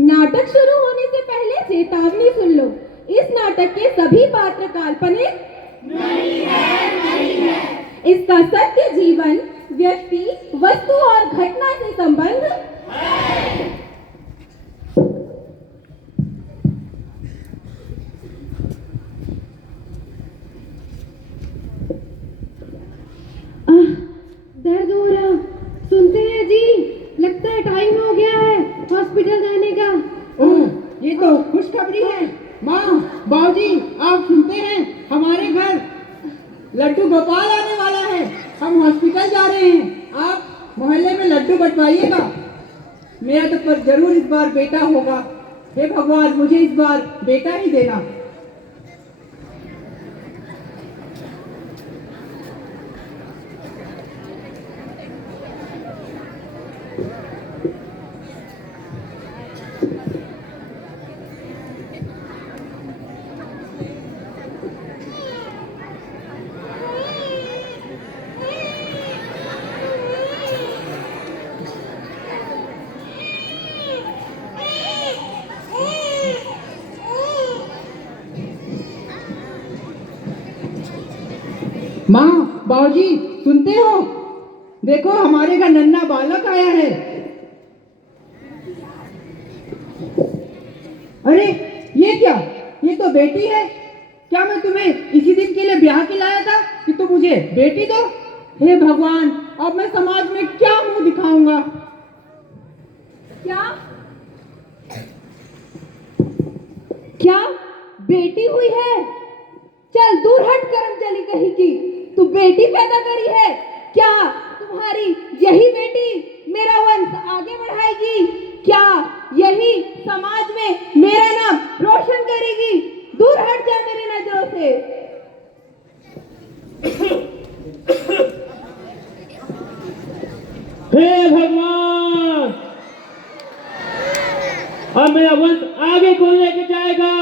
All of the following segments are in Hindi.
नाटक शुरू होने से पहले चेतावनी सुन लो। इस नाटक के सभी पात्र काल्पनिक नहीं है। इसका सत्य जीवन, व्यक्ति, वस्तु और घटना से संबंध है। दर्द हो रहा, सुनते हैं जी? लगता है टाइम हो गया है हॉस्पिटल जाने का। ओह, ये तो खुशखबरी है। माँ, बाबूजी, आप सुनते हैं? हमारे घर लड्डू गोपाल आने वाला है। हम हॉस्पिटल जा रहे हैं। आप मोहल्ले में लड्डू बंटवाइएगा। मेरा तो पर जरूर इस बार बेटा होगा। हे भगवान, मुझे इस बार बेटा ही देना। माँ, बाबूजी, सुनते हो? देखो, हमारे घर नन्हा बालक आया है। अरे, ये क्या? ये तो बेटी है। क्या मैं तुम्हें इसी दिन के लिए ब्याह के लाया था कि तुम मुझे बेटी दो? हे भगवान, अब मैं समाज में क्या मुंह दिखाऊंगा? क्या बेटी हुई है? चल दूर हट, करम चली कहीं की। तू बेटी पैदा करी है। क्या तुम्हारी यही बेटी मेरा वंश आगे बढ़ाएगी? क्या यही समाज में मेरा नाम रोशन करेगी? दूर हट जा मेरी नजरों से। हे भगवान, अब मेरा वंश आगे कौन लेके जाएगा?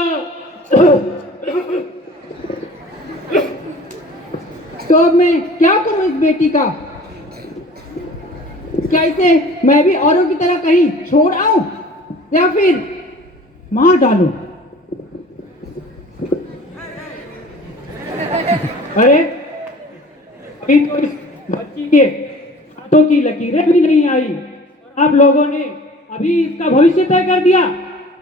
तो अब मैं क्या करूं इस बेटी का? क्या इसे मैं भी औरों की तरह कहीं छोड़ आऊं या फिर मार डालूं? अरे, अभी तो इस बच्ची के हाथों की लकीरें भी नहीं आई। आप लोगों ने अभी इसका भविष्य तय कर दिया।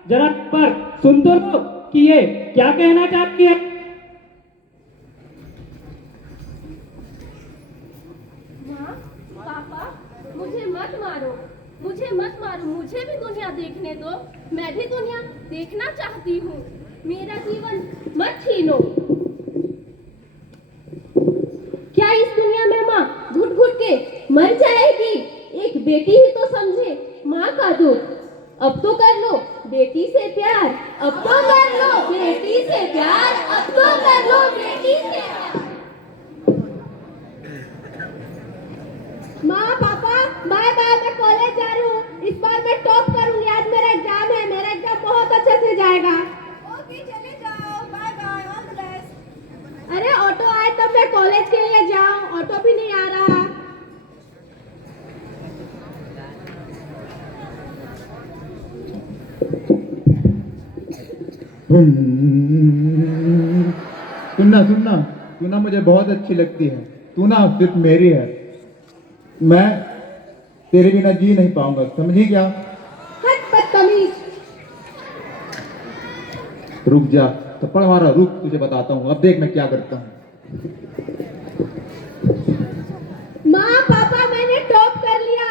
जरा पर सुन तो लो कि ये क्या कहना चाहती है। माँ, पापा, मुझे मत मारो, मुझे मत मारो। मुझे भी दुनिया देखने दो। मैं भी दुनिया देखना चाहती हूँ। मेरा जीवन मत छीनो। क्या इस दुनिया में माँ घुट घुट के मर जाएगी? एक बेटी ही तो समझे माँ का दुख। अब तो कर लो बेटी से प्यार, अब तो कर लो बेटी से प्यार, अब तो कर लो बेटी से प्यार। माँ, पापा, बाय बाय। मैं कॉलेज जा रही हूँ। इस बार मैं टॉप करूंगी। आज मेरा एग्जाम है। मेरा एग्जाम बहुत अच्छे से जाएगा। ओके, चले जाओ। Bye bye, all the best. अरे, ऑटो आए तब मैं कॉलेज के लिए जाऊं। ऑटो भी नहीं आ रहा। सुनना सुनना, तू ना मुझे बहुत अच्छी लगती है। तू ना सिर्फ मेरी है। मैं तेरे बिना जी नहीं पाऊंगा, समझी क्या? हट बदतमीज। रुक जा, थप्पड़ मारा। रुक, तुझे बताता हूँ। अब देख मैं क्या करता हूँ। माँ, पापा, मैंने टॉप कर लिया।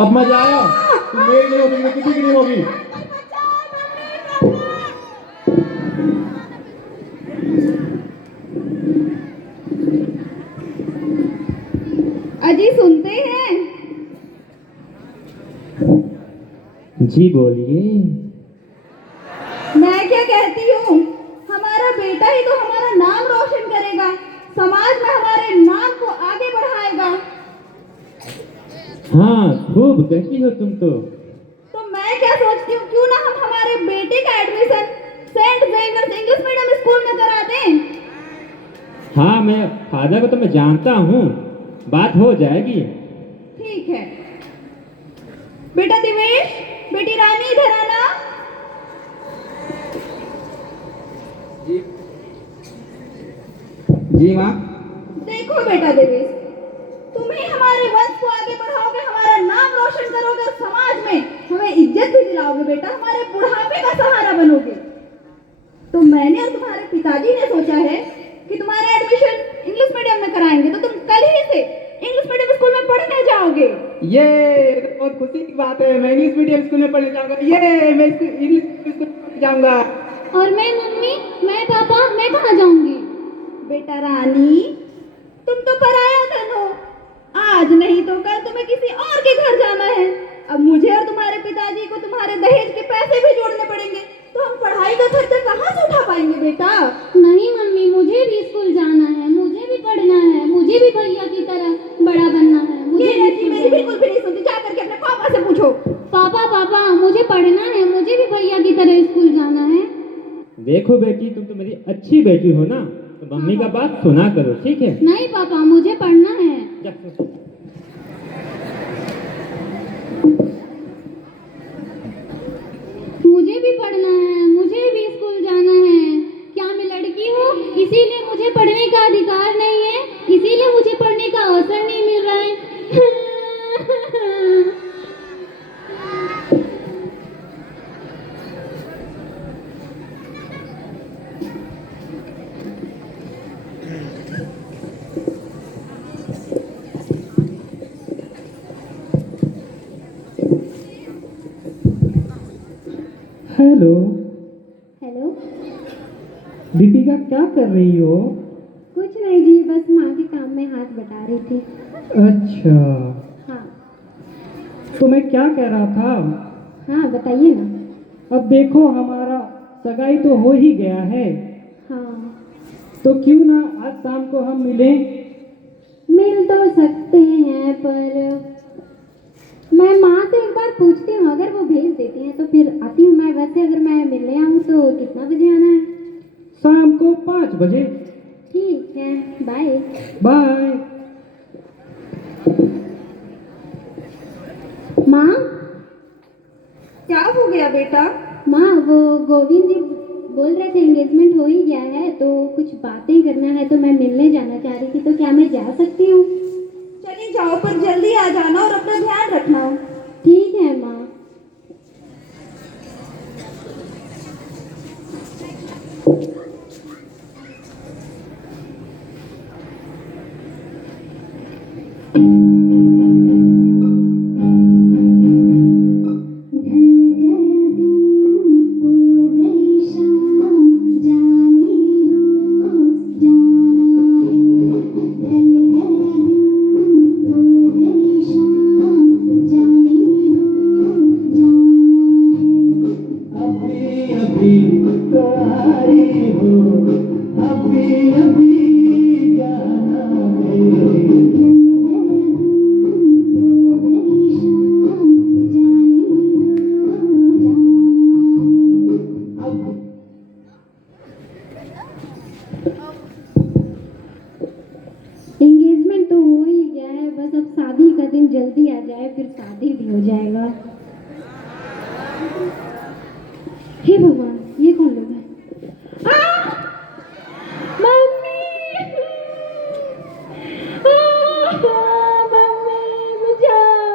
अब मजा आया? तू मेरी नहीं होगी तो किसी की नहीं होगी। अजी सुनते हैं? जी बोलिए। मैं क्या कहती हूँ, हमारा बेटा ही तो हमारा नाम रोशन करेगा, समाज में हमारे नाम को आगे बढ़ाएगा। हाँ खूब कहती हो तुम तो। मैं क्या सोचती हूँ, क्यों ना हम हमारे बेटे का admission Saint Xavier's English medium school में करा दें। हाँ मैं फादर को तो मैं जानता हूँ, बात हो जाएगी। ठीक है। बेटा दिवेश, बेटी रानी इधर आना। जी माँ। देखो बेटा दिवेश, तुम ही हमारे वंश को आगे बढ़ाओगे, हमारा नाम रोशन करोगे और समाज में हमें इज्जत भी दिलाओगे। बेटा हमारे बुढ़ापे का सहारा बनोगे। तो मैंने और तुम्हारे पिताजी ने सोचा है कि तुम्हारा एडमिशन इंग्लिश मीडियम में कराएंगे, तो तुम कल ही से इंग्लिश मीडियम स्कूल में पढ़ने जाओगे। ये तो बहुत खुशी की बात है। मैं इंग्लिश मीडियम स्कूल में पढ़ने जाऊंगा। ये मैं इंग्लिश स्कूल में जाऊंगा। और मैं मम्मी, मैं पापा, मैं कहाँ जाऊंगी? बेटा रानी, तुम तो पराया धन हो, आज नहीं तो कल तुम्हें किसी और के घर जाना है। अब मुझे और तुम्हारे पिताजी को तुम्हारे दहेज के पैसे भी जोड़ने पड़ेंगे, तो हम पढ़ाई का खर्चा कहाँ से उठा पाएंगे बेटा। नहीं मम्मी, मुझे भी स्कूल जाना है, मुझे भी पढ़ना है, मुझे भी भैया की तरह बड़ा बनना है। मुझे ये भी लड़की स्कूल मेरी जाना है। बिल्कुल भी नहीं सुनती, जा करके अपने पापा से पूछो। पापा पापा, मुझे पढ़ना है, मुझे भी भैया की तरह स्कूल जाना है। देखो बेटी, तुम तो मेरी अच्छी बेटी हो ना, तो मम्मी का बात सुना करो, ठीक है? नहीं पापा, मुझे पढ़ना है। जा, सो। मुझे भी पढ़ना है, मुझे भी स्कूल जाना है। क्या मैं लड़की हूँ इसीलिए मुझे पढ़ने का अधिकार नहीं है? इसीलिए मुझे पढ़ने का अवसर नहीं मिल रहा है? Hello hello. दीपिका, क्या कर रही हो? कुछ नहीं जी, बस माँ के काम में हाथ बटा रही थी। अच्छा, हाँ तो मैं क्या कह रहा था, हाँ बताइए ना। अब देखो हमारा सगाई तो हो ही गया है, हाँ, तो क्यों ना आज शाम को हम मिलें? मिल तो सकते हैं, पर मैं माँ से एक बार पूछती हूँ, अगर वो भेज देती हैं तो फिर आती हूँ मैं। वैसे अगर मैं मिलने आऊँ तो कितना बजे आना है? शाम को 5 बजे। ठीक है, बाय। बाय। माँ, क्या हो गया बेटा? माँ वो गोविंद जी बोल रहे थे एंगेजमेंट हो ही गया है, तो कुछ बातें करना है, तो मैं मिलने जाना चाह रही थी, तो क्या मैं जा सकती हूँ? चली जाओ, पर जल्दी आ जाना और अपना ध्यान रखना। ठीक है माँ। एंगेजमेंट तो हो ही गया है, बस अब शादी का दिन जल्दी आ जाए, फिर शादी भी हो जाएगा। हे भगवान, ये कौन लोग हैं? मम्मी! मम्मी बचाओ!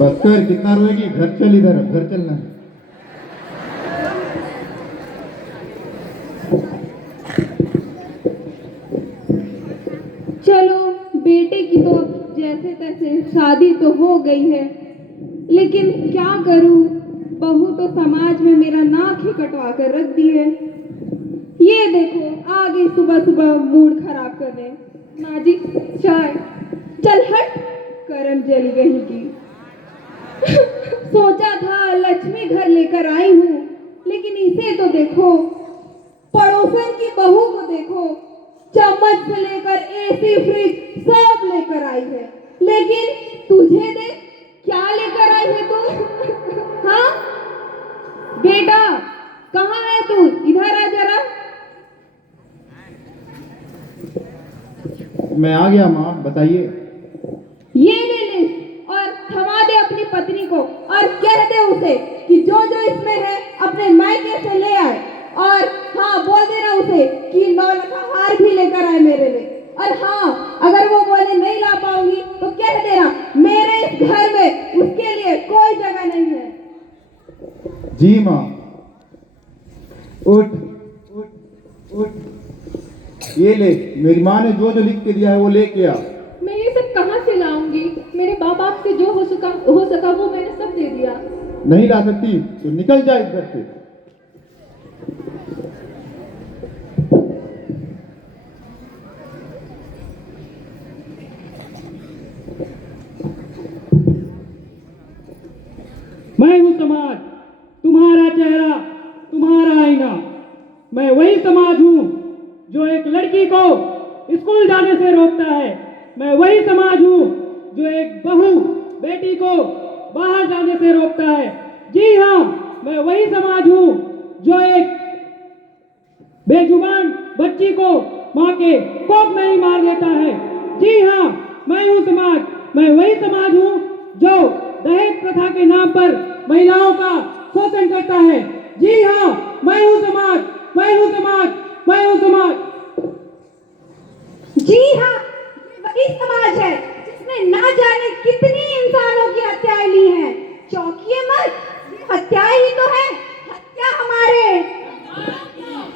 बस कर, कितना रोएगी? घर चल, इधर घर चलना है। चलो, बेटे की तो अब जैसे तैसे शादी तो हो गई है, लेकिन क्या करूं, बहू तो समाज में मेरा नाक ही कटवा कर रख दी है। ये देखो आ गई सुबह सुबह मूड खराब करने। माँ जी चाय। चल हट, करम जली गई की। सोचा था लक्ष्मी घर लेकर आई हूँ, लेकिन इसे तो देखो, पड़ोसन की बहू को देखो, चम्मच से लेकर एसी फ्रिज सब लेकर आई है, लेकिन तुझे देख क्या लेकर आई है तू? हाँ बेटा, कहाँ है तू? इधर आ जरा। मैं आ गया माँ, बताइए। ये ले लिस्ट और थमा दे अपनी पत्नी को, और कह दे उसे कि जो जो इसमें है अपने मायके से ले आए, और हाँ बोल देना उसे कि 9 लखा हार भी लेकर आए मेरे लिए। और हाँ, अगर वो बोले नहीं ला पाऊंगी तो कह देना मेरे इस घर में उसके लिए कोई जगह नहीं है। जी माँ। उठ उठ उठ, ये ले, मेरी माँ ने जो जो लिख के दिया है वो लेके आ। मैं ये सब कहाँ से लाऊंगी? मेरे माँ बाप से जो हो सका वो मैंने सब दे दिया। नहीं ला सकती तो निकल जा इस घर से। मैं हूँ समाज, तुम्हारा चेहरा, तुम्हारा आईना। मैं वही समाज हूँ जो एक लड़की को स्कूल जाने से रोकता है। मैं वही समाज हूँ जो एक बहू बेटी को बाहर जाने से रोकता है। जी हाँ, मैं वही समाज हूँ जो एक बेजुबान बच्ची को माँ के कोख में ही मार देता है। जी हाँ, मैं हूँ समाज। मैं वही समाज हूँ जो दहेज प्रथा के नाम पर महिलाओं का शोषण करता है। जी हाँ, मैं हूँ समाज, मैं हूँ समाज, मैं हूँ समाज। जी हाँ, ये वही समाज है जिसने ना जाने कितनी इंसानों की हत्याएं ली हैं। चौंकिए मत, ये हत्याएं ही तो है। हत्या हमारे,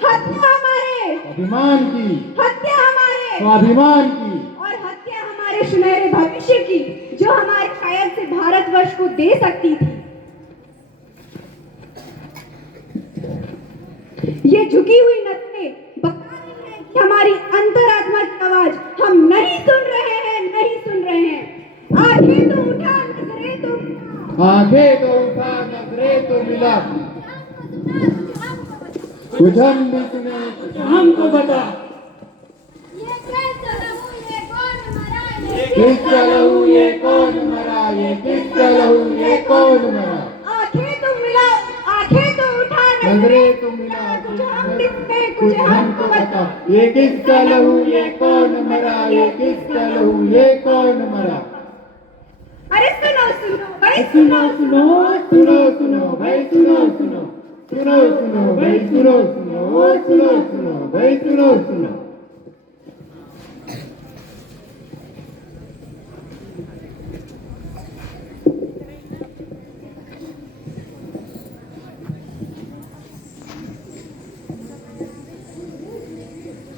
हत्या हमारे, अभिमान की, हत्या हमारे, स्वाभिमान की, और हत्या हमारे सुनहरे भविष्य की, जो हमारे शायद से भारतवर्ष को दे सकती थी। ये झुकी हुई नसें बता रही हैं कि हमारी अंतरात्मा की आवाज हम नहीं सुन रहे हैं, नहीं सुन रहे हैं। आंखें तो उठा, नजरें तो मिला, आंखें तो उठा, नजरें तो मिला, कुछ हम भी सुने, कुछ हमको बता, ये कैसा लहू ये कौन मरा ये किसका लहू ये कौन मरा, ये किसका लहू ये कौन मरा। आंखें तो मिला, आंखें तो उठा, नजरें तो मिला, कुछ हम भी सुने, कुछ हमको बता, ये किसका लहू ये कौन मरा, ये किसका लहू ये कौन मरा। अरे सुनो सुनो भाई, सुनो सुनो, सुनो सुनो भाई, सुनो सुनो, सुनो सुनो भाई, सुनो सुनो, सुनो सुनो भाई, सुनो सुनो।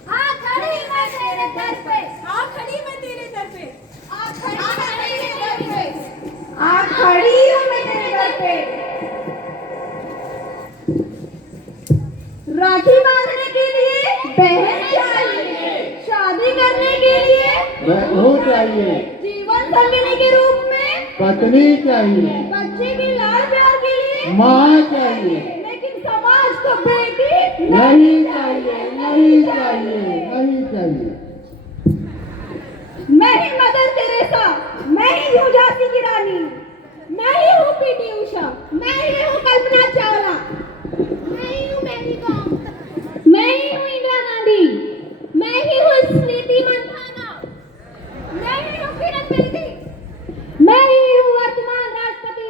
आ खड़ी मैं तेरे दर पे आ खड़ी मैं तेरे दर पे आ खड़ी मैं तेरे दर पे आ खड़ी हूँ मैं तेरे घर पे। राखी बांधने के लिए बहन चाहिए, शादी करने के लिए बहू चाहिए, जीवन संगिनी के रूप में पत्नी चाहिए, बच्चे के लाड़ प्यार के लिए माँ चाहिए, लेकिन समाज को बेटी नहीं चाहिए, नहीं चाहिए, नहीं चाहिए। मैं ही मदर तेरेसा, मैं ही हूँ झांसी की रानी, मैं ही हूँ पीटी उषा, मैं ही हूँ कल्पना चावला, मैं ही हूँ मैरी कॉम मैं ही हूँ इंदिरा गांधी, मैं ही हूँ स्मृति मंदाना, मैं ही हूँ किरण बेदी मैं ही हूँ वर्तमान राष्ट्रपति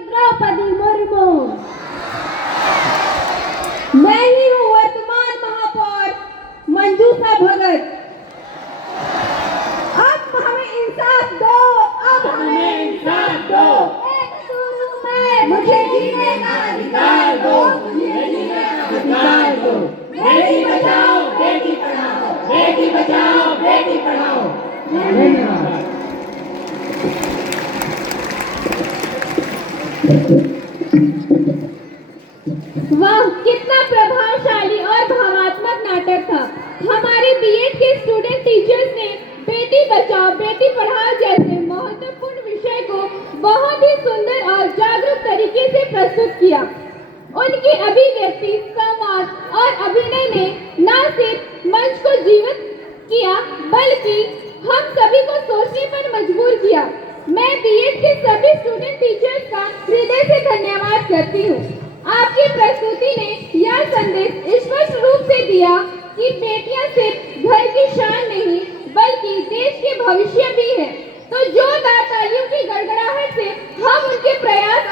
धन्यवाद। वाह, कितना प्रभावशाली और भावात्मक नाटक था। हमारे बीएड के स्टूडेंट टीचर्स ने बेटी बचाओ बेटी पढ़ाओ जैसे महत्वपूर्ण विषय को बहुत ही सुंदर और जागरूक तरीके से प्रस्तुत किया। उनकी अभिव्यक्ति, संवाद और अभिनय ने न सिर्फ मंच को जीवित किया बल्कि हम सभी को सोचने पर मजबूर किया। मैं बीएड के सभी स्टूडेंट टीचर्स का हृदय से धन्यवाद करती हूँ। आपकी प्रस्तुति ने यह संदेश स्पष्ट रूप से दिया कि बेटियां सिर्फ घर की शान नहीं बल्कि देश के भविष्य भी है। तो जोरदार तालियों की गड़गड़ाहट से हम उनके प्रयास